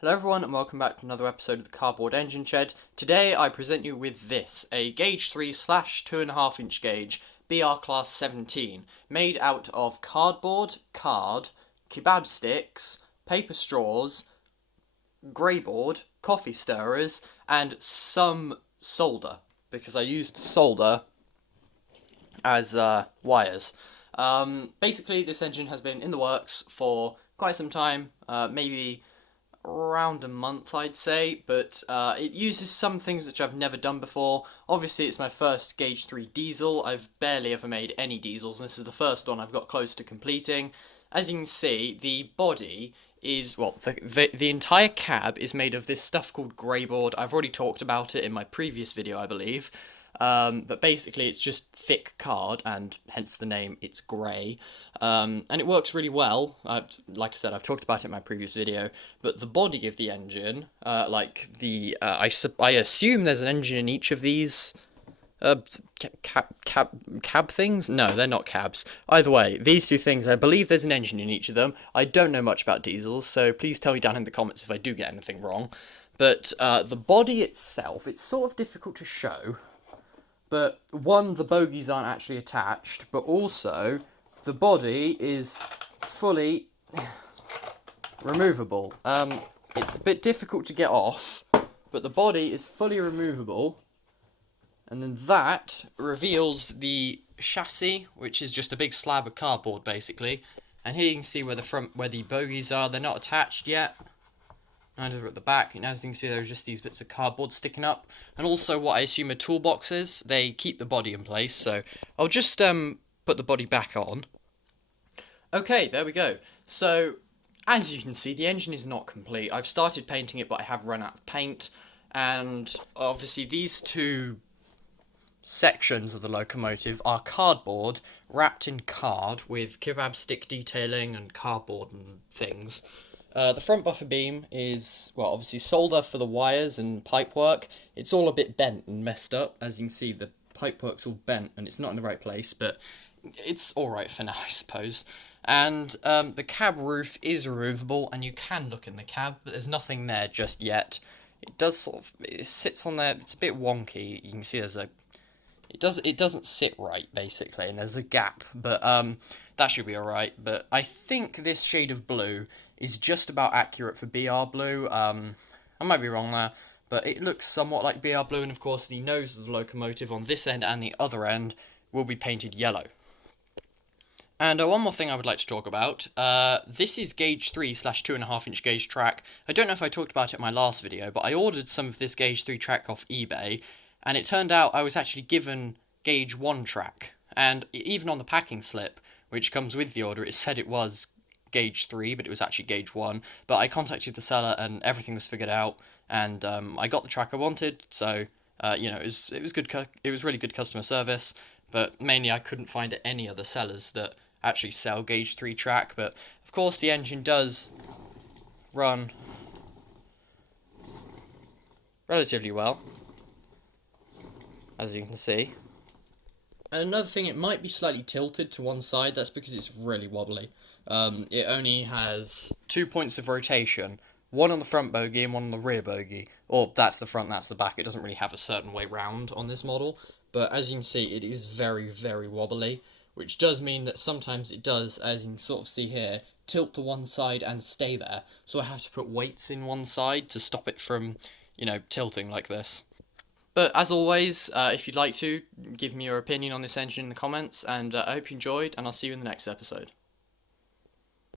Hello everyone and welcome back to another episode of the Cardboard Engine Shed. Today I present you with this, a Gauge 3 slash 2.5 inch gauge BR Class 17, made out of cardboard, card, kebab sticks, paper straws, grey board, coffee stirrers, and some solder, because I used solder as wires. Basically, this engine has been in the works for quite some time, maybe around a month, I'd say, but it uses some things which I've never done before. Obviously, it's my first Gauge 3 diesel. I've barely ever made any diesels, and this is the first one I've got close to completing. As you can see, the body is, well, the entire cab is made of this stuff called grey board. I've already talked about it in my previous video, I believe. But basically, it's just thick card, and hence the name, it's grey. And it works really well. Like I said, I've talked about it in my previous video. But the body of the engine, I assume there's an engine in each of these cab things? No, they're not cabs. Either way, these two things, I believe there's an engine in each of them. I don't know much about diesels, so please tell me down in the comments if I do get anything wrong. But the body itself, it's sort of difficult to show. But one, the bogies aren't actually attached, but also the body is fully removable. It's a bit difficult to get off, but the body is fully removable. And then that reveals the chassis, which is just a big slab of cardboard, basically. And here you can see where the bogies are. They're not attached yet. And over at the back, and as you can see, there's just these bits of cardboard sticking up. And also what I assume are toolboxes. They keep the body in place, so I'll just put the body back on. Okay, there we go. So, as you can see, the engine is not complete. I've started painting it, but I have run out of paint. And obviously these two sections of the locomotive are cardboard wrapped in card with kebab stick detailing and cardboard and things. The front buffer beam is, well, obviously solder for the wires and pipework. It's all a bit bent and messed up. As you can see, the pipework's all bent and it's not in the right place, but it's alright for now, I suppose. And the cab roof is removable, and you can look in the cab, but there's nothing there just yet. It sits on there, it's a bit wonky. You can see it doesn't sit right, basically, and there's a gap, but that should be alright. But I think this shade of blue is just about accurate for BR blue. I might be wrong there, but it looks somewhat like BR blue, and of course the nose of the locomotive on this end and the other end will be painted yellow. And one more thing I would like to talk about. This is Gauge 3 slash 2.5 inch gauge track. I don't know if I talked about it in my last video, but I ordered some of this Gauge 3 track off eBay, and it turned out I was actually given Gauge 1 track. And even on the packing slip, which comes with the order, it said it was Gauge 3, but it was actually Gauge 1. But I contacted the seller and everything was figured out, and I got the track I wanted, so it was good. It was really good customer service, but mainly I couldn't find any other sellers that actually sell Gauge 3 track. But of course the engine does run relatively well, as you can see. And another thing, it might be slightly tilted to one side. That's because it's really wobbly. It only has 2 points of rotation, one on the front bogie and one on the rear bogie. Or that's the front, that's the back. It doesn't really have a certain way round on this model. But as you can see, it is very, very wobbly, which does mean that sometimes it does, as you can sort of see here, tilt to one side and stay there. So I have to put weights in one side to stop it from, tilting like this. But as always, if you'd like to, give me your opinion on this engine in the comments, and I hope you enjoyed, and I'll see you in the next episode.